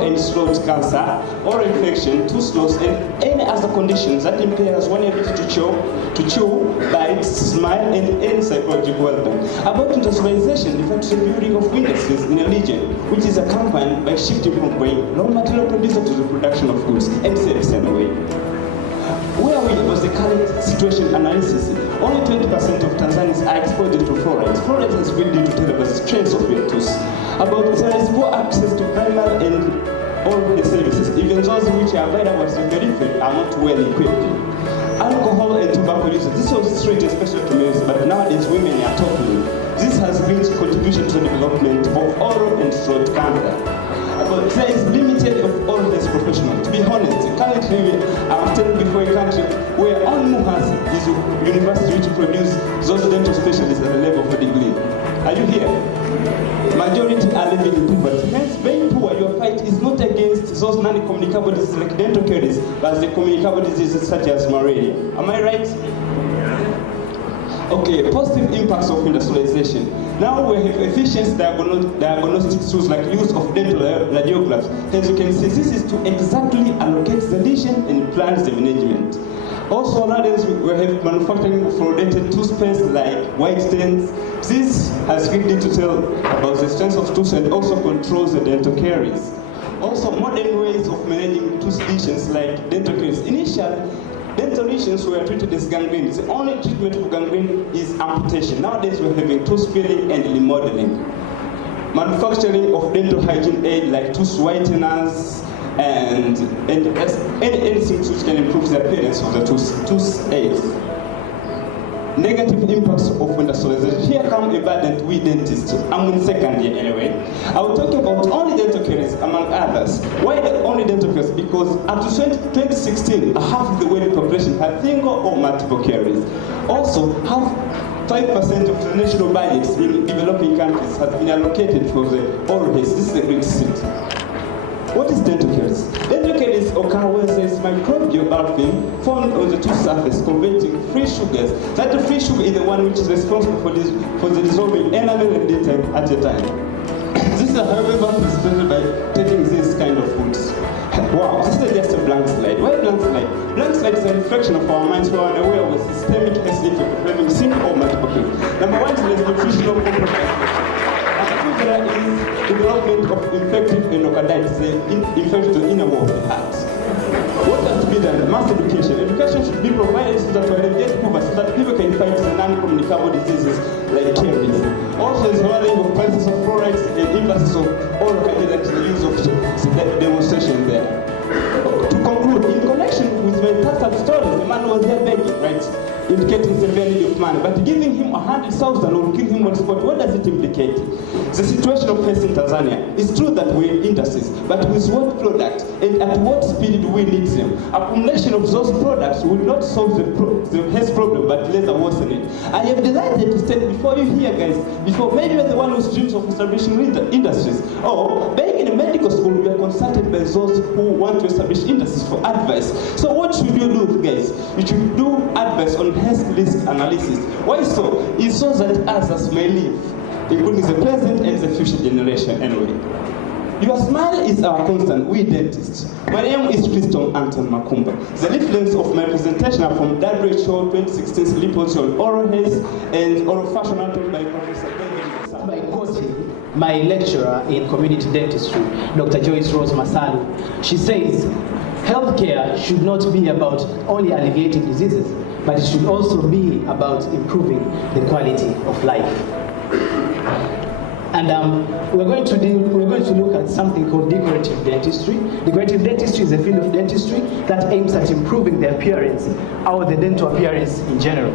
oral and throat cancer, oral infection, tooth loss, and any other conditions that impairs one ability to chew, bite, smile, and any psychological well-being. About industrialization refers to the building of industries in a region, which is accompanied by shifting from being raw material producer to the production of goods and services in a way. Where was the current situation analysis? Only 20% of Tanzanians are exposed to fluoride. Fluoride has been due to terrible stress of your tooth. About there is poor access to primary and oral health services. Even those which are available as a periphery are not well equipped. Alcohol and tobacco use. This was straight, especially to males, but nowadays women are talking. This has been a contribution to the development of oral and throat cancer. But there is limited of oral health professionals. To be honest, currently I'm telling before a country where only has is a university which produce those dental specialists at the level of a degree. Are you here? Majority are living in poverty. Hence, being poor, your fight is not against those non-communicable diseases like dental caries, but the communicable diseases such as malaria. Am I right? Okay, positive impacts of industrialization. Now we have efficient diagnostic tools like use of dental radiographs. As you can see, this is to exactly allocate the lesion and plan the management. Also nowadays we have manufacturing fluoridated toothpaste like white stains. This has been to tell about the strength of tooth and also controls the dental caries. Also modern ways of managing tooth lesions like dental caries. Initially, dental lesions were treated as gangrene. The only treatment for gangrene is amputation. Nowadays we're having tooth filling and remodeling. Manufacturing of dental hygiene aid like tooth whiteners and anything which can improve the appearance of the tooth aids. Negative impacts of industrialization. Here come a burden we dentists. I'm in second year anyway. I will talk about only dental caries among others. Why only dental caries? Because up to 2016, half the world population had single or multiple caries. Also, half 5% of the national budgets in developing countries has been allocated for the oral health. This is a great state. What is dental caries? Dental caries occur where there is microbial bulking formed on the tooth surface converting free sugars. That free sugar is the one which is responsible for the dissolving enamel and dentin at a time. This is however presented by taking this kind of foods. Wow, this is just a blank slide. Why blank slide? Blank slide is a reflection of our minds who are unaware of systemic health effect of having single or multiple caries. Number one is nutritional compromise. There is development of infective endocarditis, infection to the inner wall of the heart. What has to be done? Mass education. Education should be provided so that we alleviate poverty, so that people can fight the non-communicable diseases like caries. Also, there's learning of prices of fluorides and emphasis of oral hygiene, like the use of the demonstration there. To conclude, in connection with my past stories, the man was there begging, right? Indicating the value of money, but giving him 100,000 or giving him on spot, what does it implicate? The situation of health in Tanzania. It's true that we're in industries, but with what product and at what speed do we need them? Accumulation of those products will not solve the health problem, but later worsen it. I have decided to state before you here, guys, before maybe you're the one who dreams of establishing industries, or being in a medical school, we are consulted by those who want to establish industries for advice. So what should you do, guys? You should do advice on health risk analysis. Why so? It's so that others may live, including the present and the future generation anyway. Your smile is our constant, we dentists. My name is Christian Anton Makumba. The reference of my presentation are from WHO 2016 report on oral health and oral fashion anatomy by Professor David. By quoting my lecturer in community dentistry, Dr. Joyce Rose Masalu, she says, healthcare should not be about only alleviating diseases, but it should also be about improving the quality of life. And we're going to look at something called decorative dentistry. Decorative dentistry is a field of dentistry that aims at improving the appearance, or the dental appearance in general.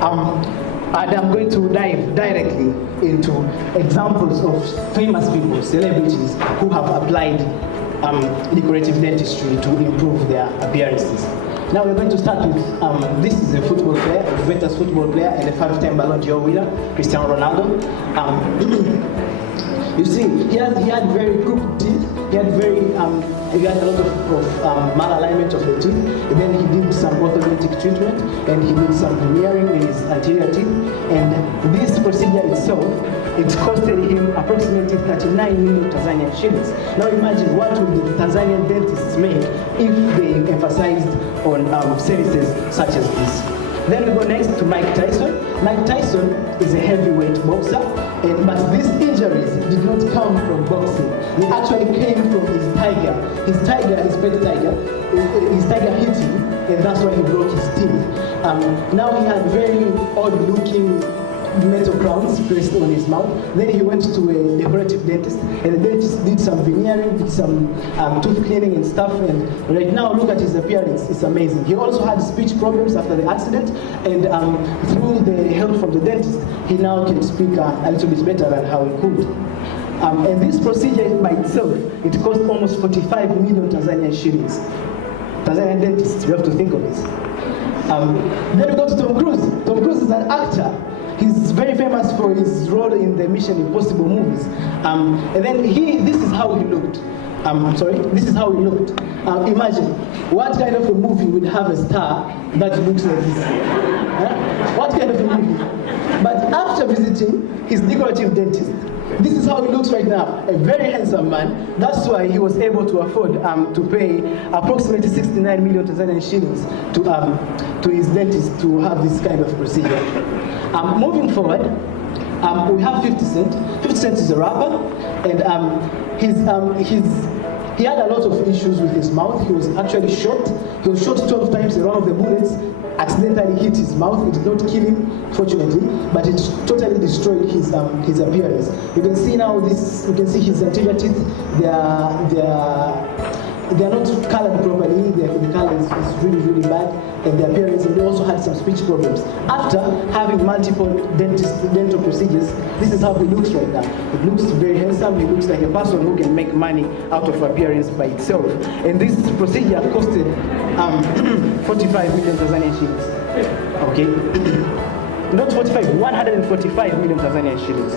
And I'm going to dive directly into examples of famous people, celebrities, who have applied decorative dentistry to improve their appearances. Now we're going to start with, this is a football player, a Juventus football player, and a 5-time Ballon d'Or winner, Cristiano Ronaldo. You see, he had very crooked teeth. He had a lot of malalignment of the teeth. And then he did some orthodontic treatment, and he did some veneering in his anterior teeth. And this procedure itself it costed him approximately 39 million Tanzanian shillings. Now imagine what would the Tanzanian dentists make if they emphasized on services such as this. Then we go next to Mike Tyson. Mike Tyson is a heavyweight boxer, but these injuries did not come from boxing. They actually came from his tiger. His pet tiger, his tiger hit him, and that's why he broke his teeth. Now he had very odd-looking metal crowns placed on his mouth. Then he went to a decorative dentist, and the dentist did some veneering, did some tooth cleaning and stuff, and right now look at his appearance, it's amazing. He also had speech problems after the accident, and through the help from the dentist, he now can speak a little bit better than how he could. And this procedure by itself, it cost almost 45 million Tanzanian shillings. Tanzanian dentists, you have to think of this. Then we go to Tom Cruise. Tom Cruise is an actor. He's very famous for his role in the Mission Impossible movies. And then this is how he looked. This is how he looked. Imagine, what kind of a movie would have a star that looks like this? What kind of a movie? But after visiting his decorative dentist, this is how he looks right now, a very handsome man. That's why he was able to afford to pay approximately 69 million Tanzanian shillings to his dentist to have this kind of procedure. Moving forward, we have 50 Cent. 50 Cent is a rapper, and he had a lot of issues with his mouth. He was actually shot. He was shot 12 times, and one of the bullets accidentally hit his mouth. It did not kill him, fortunately, but it totally destroyed his appearance. You can see now this. You can see his anterior teeth. They are not colored properly. The color is really bad, and the appearance. And they also had some speech problems. After having multiple dental procedures, this is how he looks right now. It looks very handsome. He looks like a person who can make money out of appearance by itself. And this procedure costed 45 million Tanzanian shillings. Okay, not 45, 145 million Tanzanian shillings.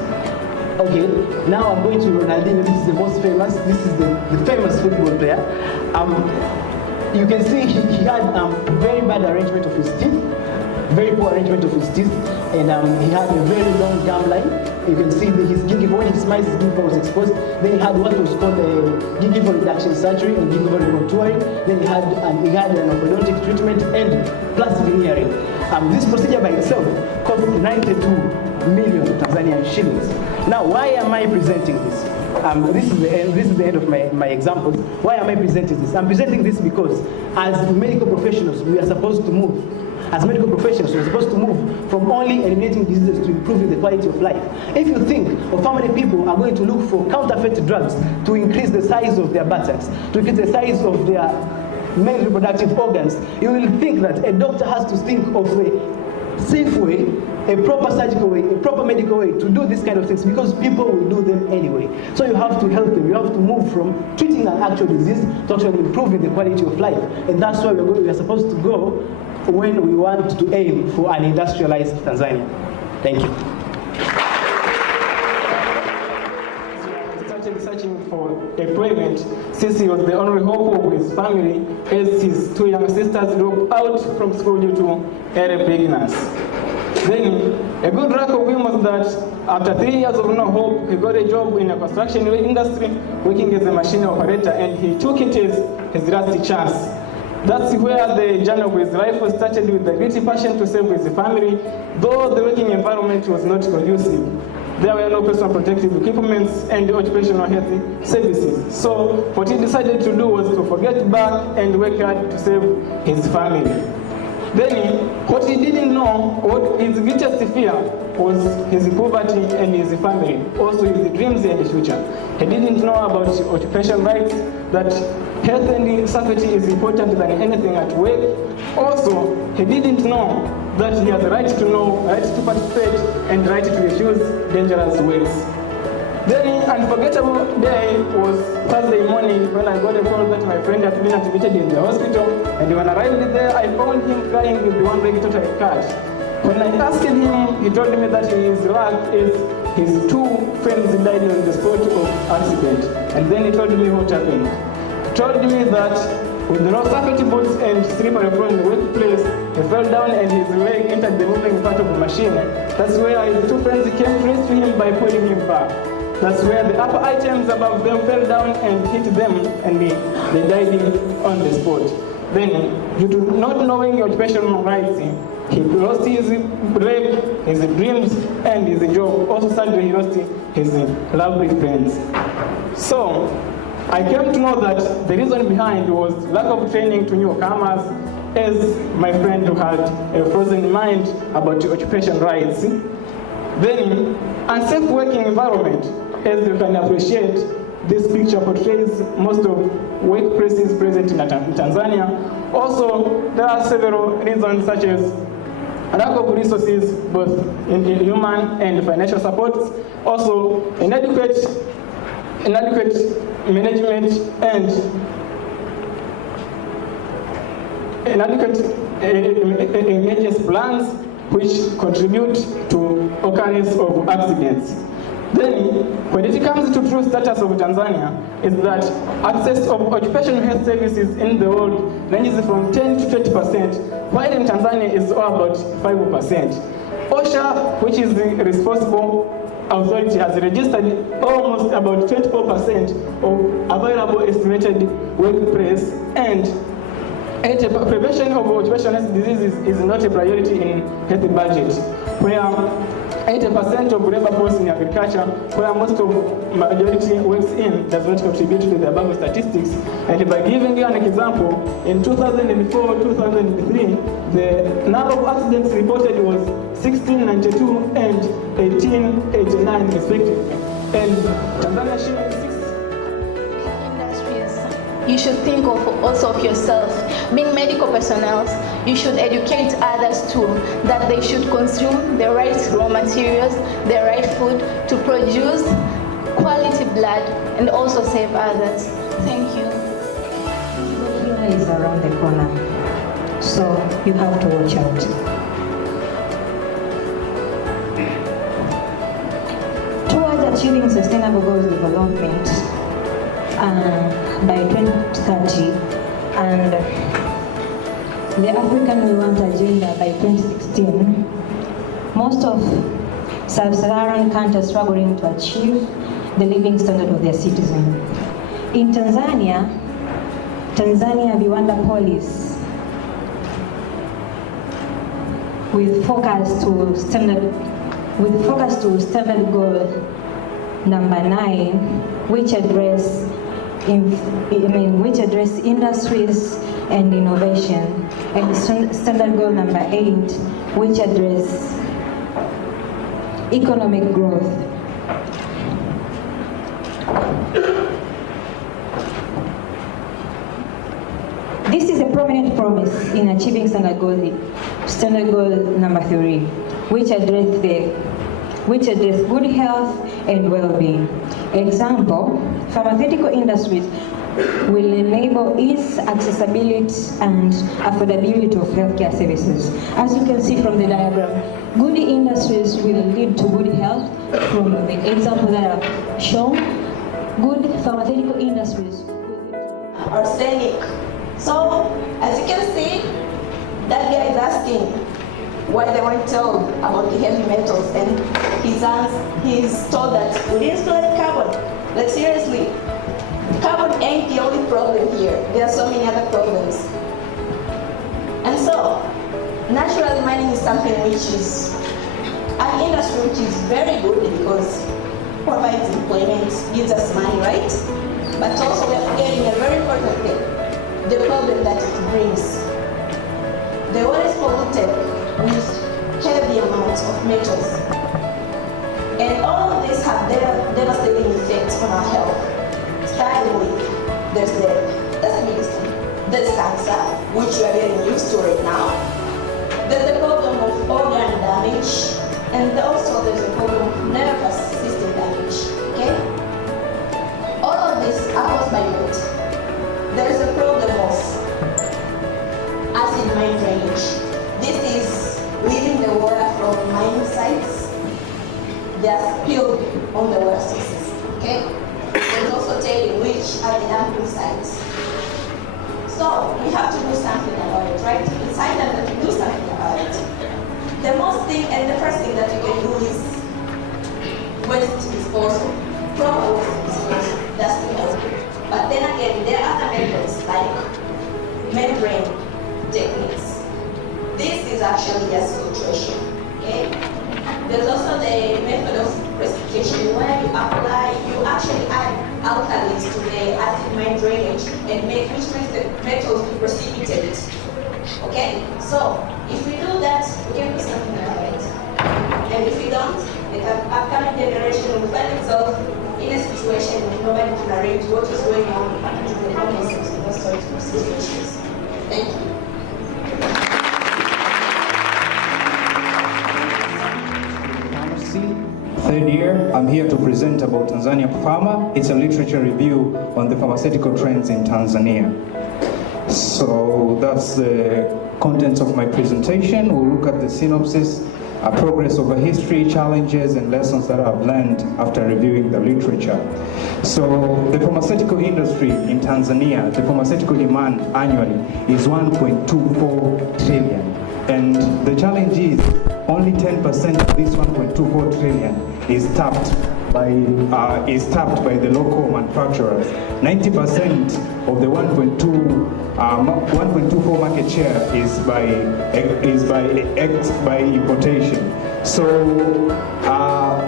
Okay, now I'm going to Ronaldinho. This is the most famous. This is the famous football player. You can see he had very bad arrangement of his teeth, very poor arrangement of his teeth, and he had a very long gum line. You can see his gingiva, when he smiles, his gingiva was exposed. Then he had what was called a gingival reduction surgery and gingival contouring. Then he had an orthodontic treatment and plus veneering. This procedure by itself cost 92 million Tanzanian shillings. Now, why am I presenting this? This is the end of my examples. Why am I presenting this? I'm presenting this because as medical professionals, we are supposed to move. As medical professionals, we're supposed to move from only eliminating diseases to improving the quality of life. If you think of how many people are going to look for counterfeit drugs to increase the size of their buttocks, to increase the size of their male reproductive organs, you will think that a doctor has to think of a safe way, a proper surgical way, a proper medical way to do these kind of things, because people will do them anyway. So you have to help them. You have to move from treating an actual disease to actually improving the quality of life. And that's where we are supposed to go when we want to aim for an industrialized Tanzania. Thank you. He started searching for employment since he was the only hope of his family, as his two younger sisters dropped out from school due to early pregnancy. Then, a good luck of him was that after 3 years of no hope, he got a job in a construction industry, working as a machine operator, and he took it as his last chance. That's where the journey of his life was started, with the gritty passion to save his family, though the working environment was not conducive. There were no personal protective equipment and occupational health services. So what he decided to do was to forget back and work hard to save his family. Then, what he didn't know, what his greatest fear, was his poverty and his family, also his dreams and future. He didn't know about occupational rights, that health and safety is important than anything at work. Also, he didn't know that he has the right to know, right to participate, and right to refuse dangerous works. Then, an unforgettable day was Thursday morning when I got a call that my friend had been admitted in the hospital, and when I arrived there, I found him crying with the one-leg total cut. When I asked him, he told me that his luck is his two friends died on the spot of accident. And then he told me what happened. He told me that With no safety boots and slippery floor in the workplace, he fell down and his leg entered the moving part of the machine. That's where his two friends came to rescue him by pulling him back. That's where the upper items above them fell down and hit them, and they died on the spot. Then, due to not knowing occupational rights, he lost his leg, his dreams, and his job. Also, sadly, he lost his lovely friends. So, I came to know that the reason behind was lack of training to newcomers, as my friend who had a frozen mind about occupation rights. Then, unsafe working environment, as you can appreciate, this picture portrays most of workplaces present in Tanzania. Also, there are several reasons such as lack of resources, both in human and financial support. Also, inadequate management and inadequate emergency plans, which contribute to occurrence of accidents. Then, when it comes to true status of Tanzania, is that access of occupational health services in the world ranges from 10 to 20%, while in Tanzania is all about 5%. OSHA, which is the responsible authority, has registered almost about 24% of available estimated workplace, and prevention of occupational health diseases is not a priority in health budget, where 80% of labor force in agriculture, where most of majority works in, does not contribute to the above statistics. And by giving you an example, in 2004-2003, the number of accidents reported was 1692 and 1889 respectively. And Tanzania shillings. You should think also of yourself. Being medical personnel, you should educate others too, that they should consume the right raw materials, the right food to produce quality blood and also save others. Thank you. The healer is around the corner, so you have to watch out. Towards achieving sustainable goals development, by 2030 and the African We Want agenda by 2016, most of sub-Saharan countries struggling to achieve the living standard of their citizens. In Tanzania Viwanda Policy, with focus to standard goal number 9, which address industries and innovation, and standard goal number 8, which address economic growth. This is a prominent promise in achieving standard goal number 3, which address good health and well-being. Example, pharmaceutical industries will enable ease, accessibility, and affordability of healthcare services. As you can see from the diagram, good industries will lead to good health. From the example that I've shown, good pharmaceutical industries arsenic. So, as you can see, that guy is asking why they weren't told about the heavy metals, and he's told that we didn't study carbon. Like seriously, carbon ain't the only problem here. There are so many other problems. And so, natural mining is something which is an industry which is very good because it provides employment, gives us money, right? But also we're forgetting a very important thing, the problem that it brings. The water is polluted with heavy amounts of metals. And all of these have devastating effects on our health. Starting with, there's death, that's the biggest thing. There's cancer, which we are getting used to right now. There's the problem of organ damage, and also there's a problem of nervous system damage, okay? All of this are caused by what? There's a problem of acid mine drainage. This is leaving the water from mining sites. They are spilled on the water sources, okay? There's also telling which are the dumping sites. So So we have to do something about it, right? It's time that we do something about it. The most thing and the first thing that you can do is waste disposal. Proper waste disposal. That's the most. But then again, there are other methods like membrane techniques. This is actually just filtration. Okay? There's also the method of precipitation where you actually add alkalis to the acid mine drainage and which makes the metals to precipitate. Okay? So if we do that, we can do something about it. And if we don't, the upcoming generation will find itself in a situation where nobody can narrate what is going on and the consequences of those sorts of situations. Thank you. Third year, I'm here to present about Tanzania Pharma. It's a literature review on the pharmaceutical trends in Tanzania. So that's the contents of my presentation. We'll look at the synopsis, progress over history, challenges, and lessons that I've learned after reviewing the literature. So the pharmaceutical industry in Tanzania, the pharmaceutical demand annually is 1.24 trillion. And the challenge is only 10% of this 1.24 trillion is tapped by the local manufacturers. 90% of the 1.24 market share is by importation. So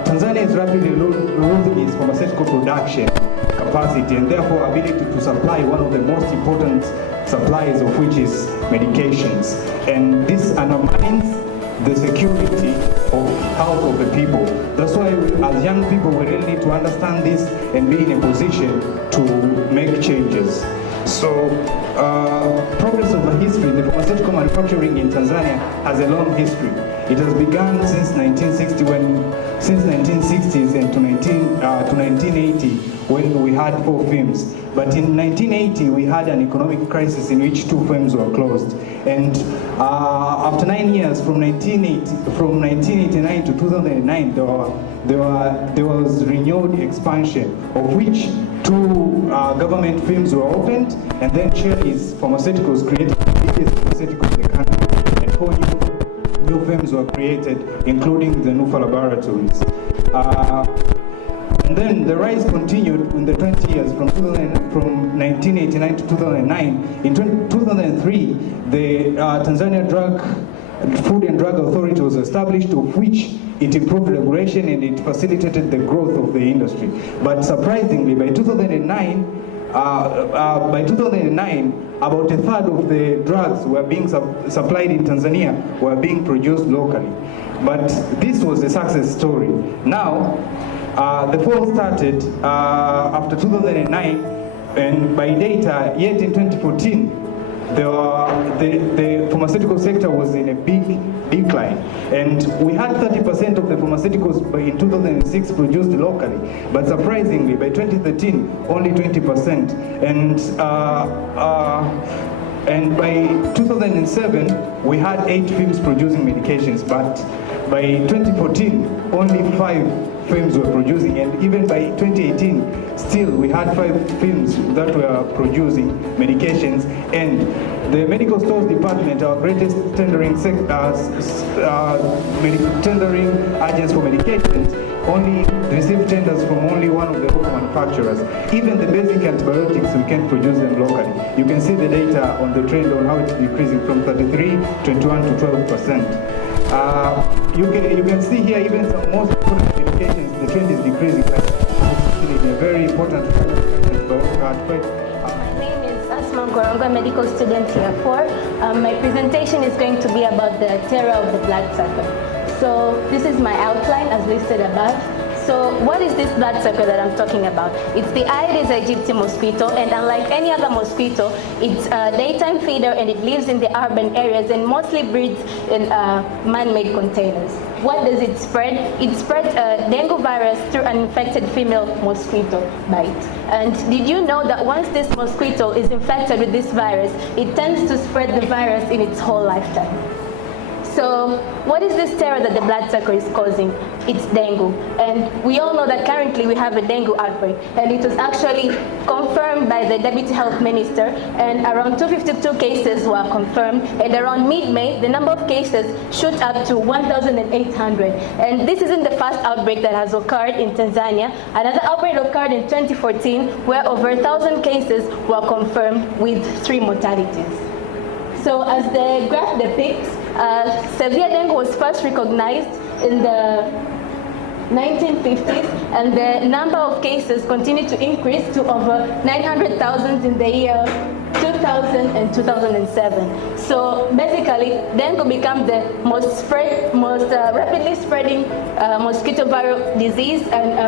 Tanzania is rapidly losing its pharmaceutical production capacity and therefore ability to supply one of the most important supplies of which is medications. And this undermines the security of health of the people. That's why as young people we really need to understand this and be in a position to make changes. So progress over history, the pharmaceutical manufacturing in Tanzania has a long history. It has begun since 1960s and to 1980 when we had 4 firms. But in 1980 we had an economic crisis in which 2 firms were closed. And after 9 years, from 1989 to 2009, there was renewed expansion, of which 2 government firms were opened, and then Cherry's Pharmaceuticals created the biggest pharmaceutical in the country, and 4 new firms were created, including the Nufa Laboratories. And then the rise continued in the 20 years from 1989 to 2009. In 2003, the Tanzania Food and Drug Authority was established, of which it improved regulation and it facilitated the growth of the industry. But surprisingly, by 2009, about a third of the drugs were being supplied in Tanzania were being produced locally. But this was a success story. Now, the fall started after 2009, and by data, yet in 2014, the pharmaceutical sector was in a big decline. And we had 30% of the pharmaceuticals in 2006 produced locally, but surprisingly, by 2013, only 20%. And by 2007, we had 8 firms producing medications, but by 2014, only 5 firms were producing, and even by 2018, still we had 5 firms that were producing medications. And the medical stores department, our greatest tendering agents for medications, only receive tenders from only one of the local manufacturers. Even the basic antibiotics, we can't produce them locally. You can see the data on the trend on how it's decreasing from 33, 21 to 12%. You can see here even some most important medications, the trend is decreasing. Like a very important I'm a medical student here 4. My presentation is going to be about the terror of the bloodsucker. So this is my outline as listed above. So what is this bloodsucker that I'm talking about? It's the Aedes aegypti mosquito, and unlike any other mosquito, it's a daytime feeder and it lives in the urban areas and mostly breeds in man-made containers. What does it spread? It spreads dengue virus through an infected female mosquito bite. And did you know that once this mosquito is infected with this virus, it tends to spread the virus in its whole lifetime? So what is this terror that the bloodsucker is causing? It's dengue. And we all know that currently we have a dengue outbreak. And it was actually confirmed by the Deputy Health Minister. And around 252 cases were confirmed. And around mid-May, the number of cases shoot up to 1,800. And this isn't the first outbreak that has occurred in Tanzania. Another outbreak occurred in 2014, where over 1,000 cases were confirmed with 3 mortalities. So as the graph depicts, severe dengue was first recognized in the 1950s, and the number of cases continued to increase to over 900,000 in the year 2000 and 2007. So basically, dengue became the most rapidly spreading mosquito viral disease, and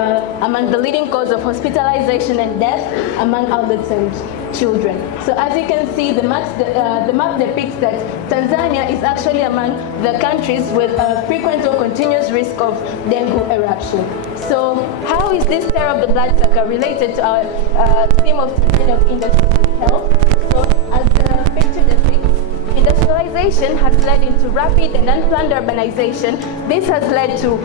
among the leading cause of hospitalization and death among adults and children. So as you can see, the map depicts that Tanzania is actually among the countries with a frequent or continuous risk of dengue eruption. So how is this terror of the bloodsucker related to our theme of Tanzania of industry and health? So as the picture depicts, industrialization has led into rapid and unplanned urbanization. This has led to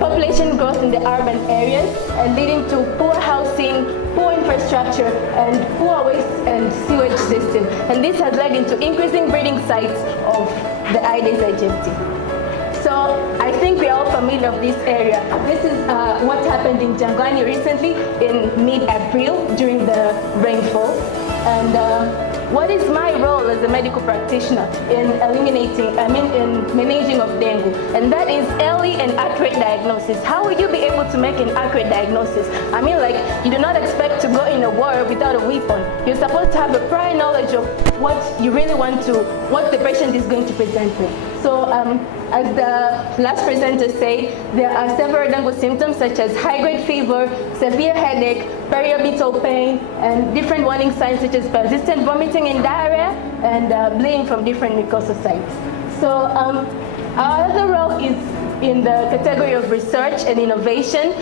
population growth in the urban areas and leading to poor housing, poor infrastructure, and poor waste and sewage system. And this has led into increasing breeding sites of the Aedes aegypti. So I think we are all familiar with this area. This is what happened in Jangwani recently in mid-April during the rainfall. And what is my role as a medical practitioner in in managing of dengue? And that is early and accurate diagnosis. How will you be able to make an accurate diagnosis? I mean, like, you do not expect to go in a war without a weapon. You're supposed to have a prior knowledge of what you really want to, what the patient is going to present with. So as the last presenter said, there are several dengue symptoms such as high-grade fever, severe headache, periorbital pain, and different warning signs such as persistent vomiting and diarrhea, and bleeding from different mucosal sites. So our other role is in the category of research and innovation.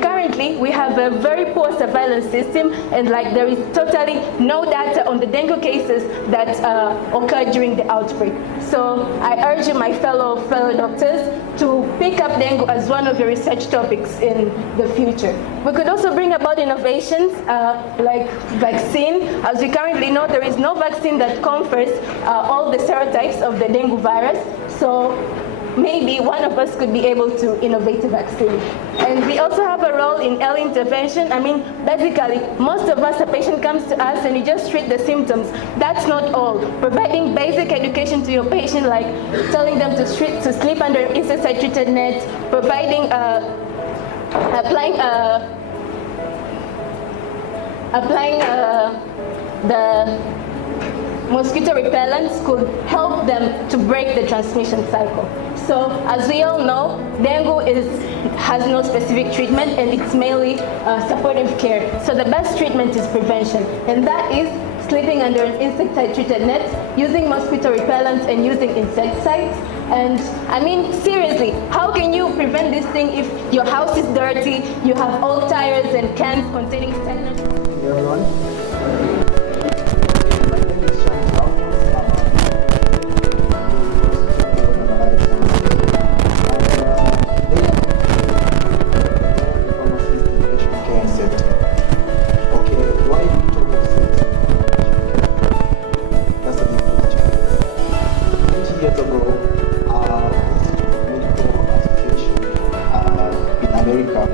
Currently, we have a very poor surveillance system, and there is totally no data on the dengue cases that occurred during the outbreak. So I urge you, my fellow doctors, to pick up dengue as one of your research topics in the future. We could also bring about innovations like vaccine. As we currently know, there is no vaccine that confers all the serotypes of the dengue virus. So maybe one of us could be able to innovate a vaccine. And we also have a role in early intervention. I mean, basically, most of us, a patient comes to us and you just treat the symptoms. That's not all. Providing basic education to your patient, like telling them to sleep under insecticide-treated nets, providing, applying the mosquito repellents could help them to break the transmission cycle. So as we all know, dengue has no specific treatment, and it's mainly supportive care. So the best treatment is prevention, and that is sleeping under an insecticide-treated net, using mosquito repellents, and using insecticides. And I mean, seriously, how can you prevent this thing if your house is dirty, you have old tires and cans containing stagnant? Hey everyone.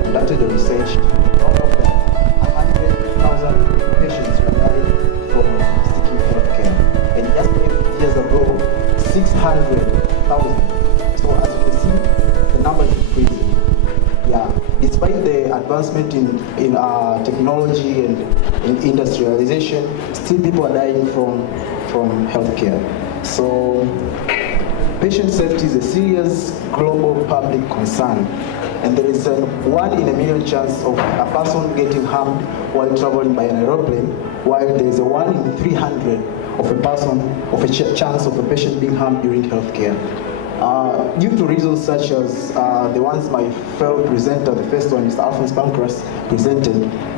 Conducted a research. Out of that, 100,000 patients were dying from seeking healthcare. And just 8 years ago, 600,000. So as you can see, the number is increasing. Yeah, despite the advancement in technology and in industrialization, still people are dying from healthcare. So patient safety is a serious global public concern. And there is a 1 in a million chance of a person getting harmed while traveling by an aeroplane, while there is a 1 in 300 of a chance of a patient being harmed during healthcare. Due to reasons such as the ones my fellow presenter, the first one, Mr. Alphonse Pancras, presented,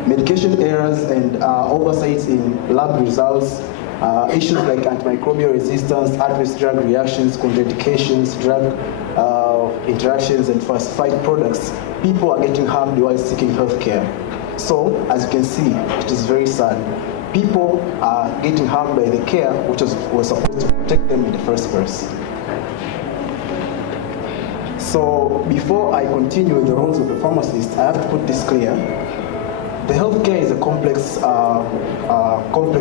medication errors and oversights in lab results, Issues like antimicrobial resistance, adverse drug reactions, contraindications, drug interactions, and falsified products. People are getting harmed while seeking healthcare. So, as you can see, it is very sad. People are getting harmed by the care which was supposed to protect them in the first place. So, before I continue with the roles of the pharmacist, I have to put this clear. The healthcare is a complex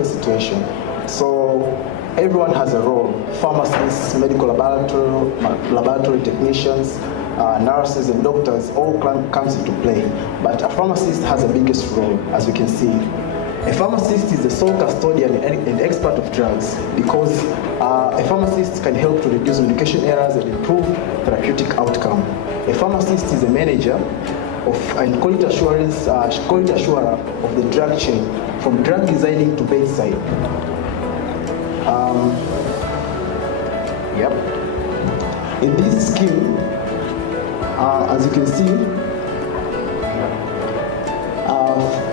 situation. So everyone has a role: pharmacists, medical laboratory technicians, nurses and doctors all comes into play. But a pharmacist has the biggest role, as we can see. A pharmacist is the sole custodian and expert of drugs because a pharmacist can help to reduce medication errors and improve therapeutic outcome. A pharmacist is a manager and quality assurer of the drug chain, from drug designing to bedside. In this scheme, as you can see,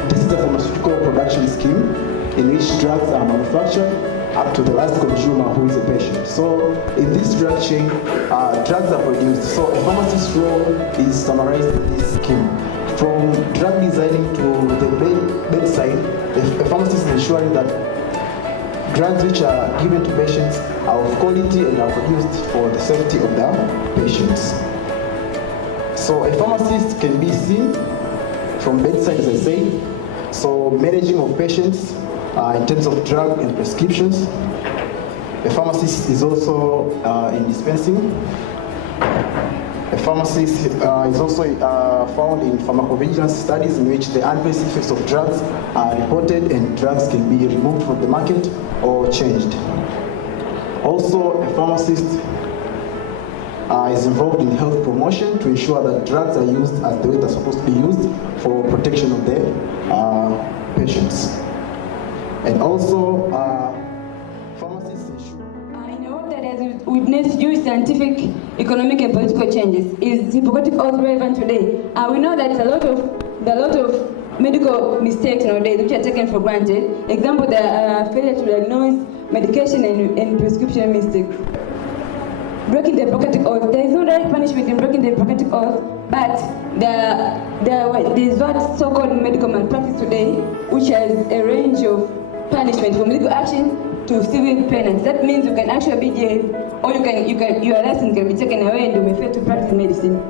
this is the pharmaceutical production scheme in which drugs are manufactured up to the last consumer who is a patient. So in this drug chain, drugs are produced. So a pharmacist's role is summarized in this scheme. From drug designing to the bedside, a pharmacist is ensuring that drugs which are given to patients are of quality and are produced for the safety of the patients. So a pharmacist can be seen from bedside, as I said. So managing of patients in terms of drug and prescriptions. A pharmacist is also in dispensing. A pharmacist is also found in pharmacovigilance studies in which the adverse effects of drugs are reported and drugs can be removed from the market or changed. Also, a pharmacist is involved in health promotion to ensure that drugs are used as the way they're supposed to be used for protection of the patients. And also, pharmacists ensure. In order that has witnessed huge scientific, economic, and political changes, is Hippocratic Oath relevant today? We know that there are a lot of medical mistakes nowadays which are taken for granted. Example, the failure to diagnose, medication and prescription mistakes. Breaking the Hippocratic Oath. There is no direct punishment in breaking the Hippocratic Oath, but there is what so-called medical malpractice today, which has a range of punishment from legal action to civil penance. That means you can actually be jailed, or your license can be taken away and you may fail to practice medicine.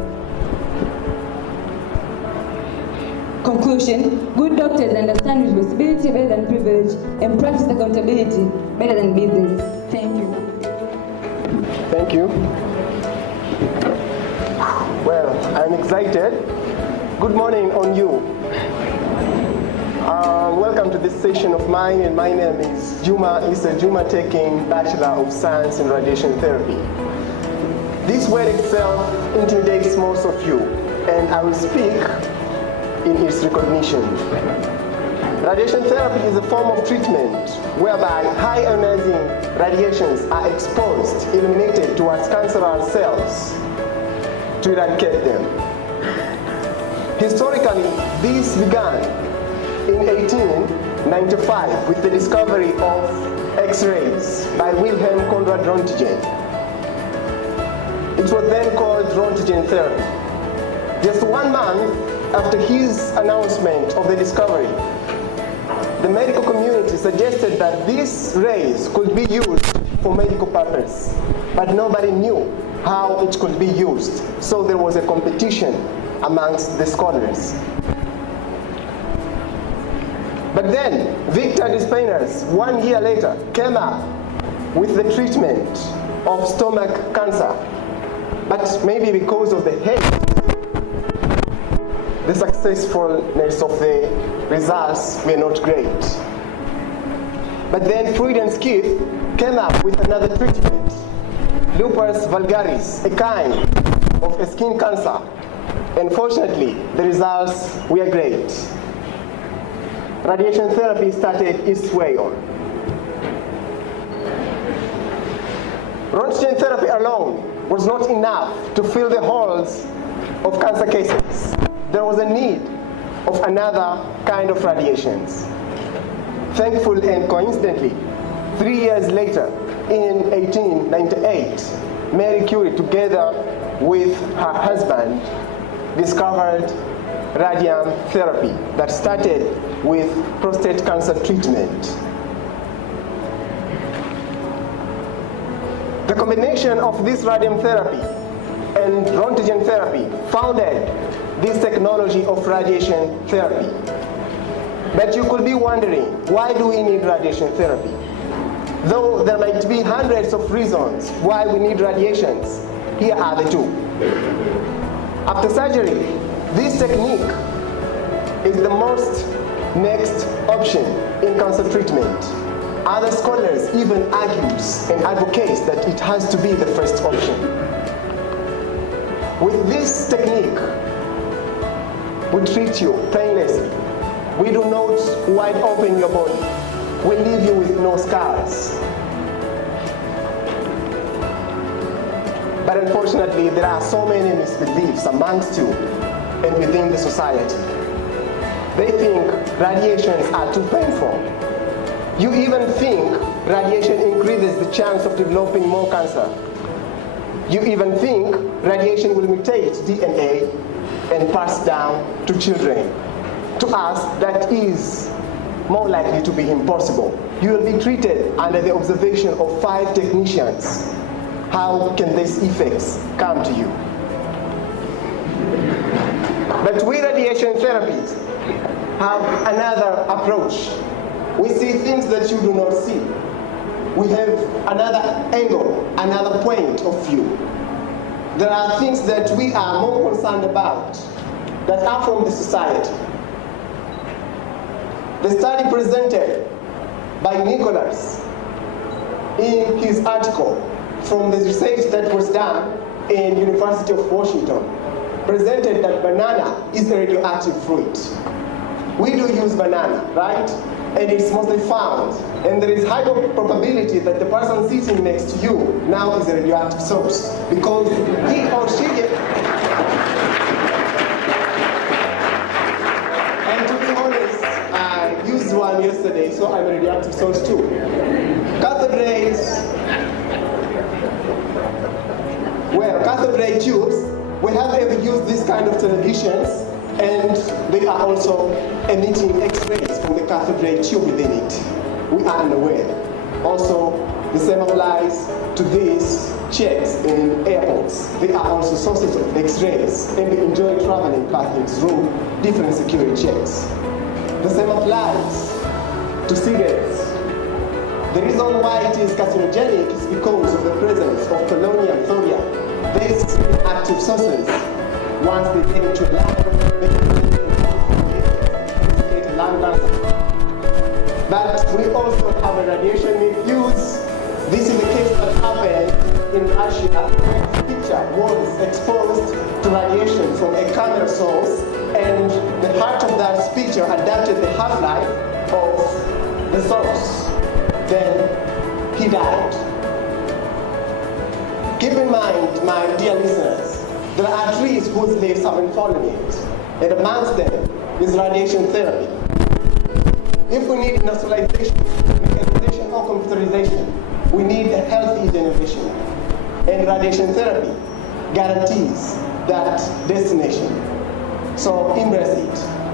Conclusion: good doctors understand responsibility better than privilege and practice accountability better than business. Thank you. Thank you. Well, I'm excited. Good morning on you. Welcome to this session of mine, and my name is Juma Issa Juma, taking Bachelor of Science in Radiation Therapy. This word itself intimidates most of you, and I will speak in its recognition. Radiation therapy is a form of treatment whereby high ionizing radiations are exposed, illuminated towards cancerous cells to eradicate them. Historically, this began in 1895 with the discovery of X-rays by Wilhelm Conrad Röntgen. It was then called Röntgen therapy. Just 1 month after his announcement of the discovery, the medical community suggested that these rays could be used for medical purpose, but nobody knew how it could be used. So there was a competition amongst the scholars. But then, Victor Despeiners, 1 year later, came up with the treatment of stomach cancer. But maybe because of the hate, the successfulness of the results were not great. But then Freud and Skiff came up with another treatment, lupus vulgaris, a kind of a skin cancer. Unfortunately, the results were great. Radiation therapy started its way on. Röntgen therapy alone was not enough to fill the holes of cancer cases. There was a need of another kind of radiations. Thankfully and coincidentally, 3 years later, in 1898, Mary Curie, together with her husband, discovered radium therapy that started with prostate cancer treatment. The combination of this radium therapy and Roentgen therapy founded this technology of radiation therapy. But you could be wondering, why do we need radiation therapy? Though there might be hundreds of reasons why we need radiations, here are the two. After surgery, this technique is the most next option in cancer treatment. Other scholars even argues and advocates that it has to be the first option. With this technique, we treat you painlessly. We do not wide open your body. We leave you with no scars. But unfortunately, there are so many misbeliefs amongst you and within the society. They think radiations are too painful. You even think radiation increases the chance of developing more cancer. You even think radiation will mutate DNA and pass down to children. To us, that is more likely to be impossible. You will be treated under the observation of 5 technicians. How can these effects come to you? But we radiation therapies have another approach. We see things that you do not see. We have another angle, another point of view. There are things that we are more concerned about that are from the society. The study presented by Nicholas in his article from the research that was done in University of Washington presented that banana is a radioactive fruit. We do use banana, right? And it's mostly found. And there is high probability that the person sitting next to you now is a radioactive source because he or she and to be honest, I used one yesterday, so I'm a radioactive source too. Cathode rays, well, cathode ray tubes, we have ever used this kind of televisions, and they are also emitting X-rays from the cathode ray tube within it. We are unaware. Also, the same applies to these checks in airports. They are also sources of X-rays, and we enjoy traveling platinums through different security checks. The same applies to cigarettes. The reason why it is carcinogenic is because of the presence of polonium, thorium. These active sources, once they get into a lung, they can get lung cancer. But we also have a radiation misuse. This is the case that happened in Russia. The picture was exposed to radiation from a camera source, and the heart of that picture adapted the half-life of the source. Then he died. Keep in mind, my dear listeners, there are trees whose leaves have been falling yet, and amongst them is radiation therapy. If we need industrialization, mechanization, or computerization, we need a healthy generation. And radiation therapy guarantees that destination. So embrace it.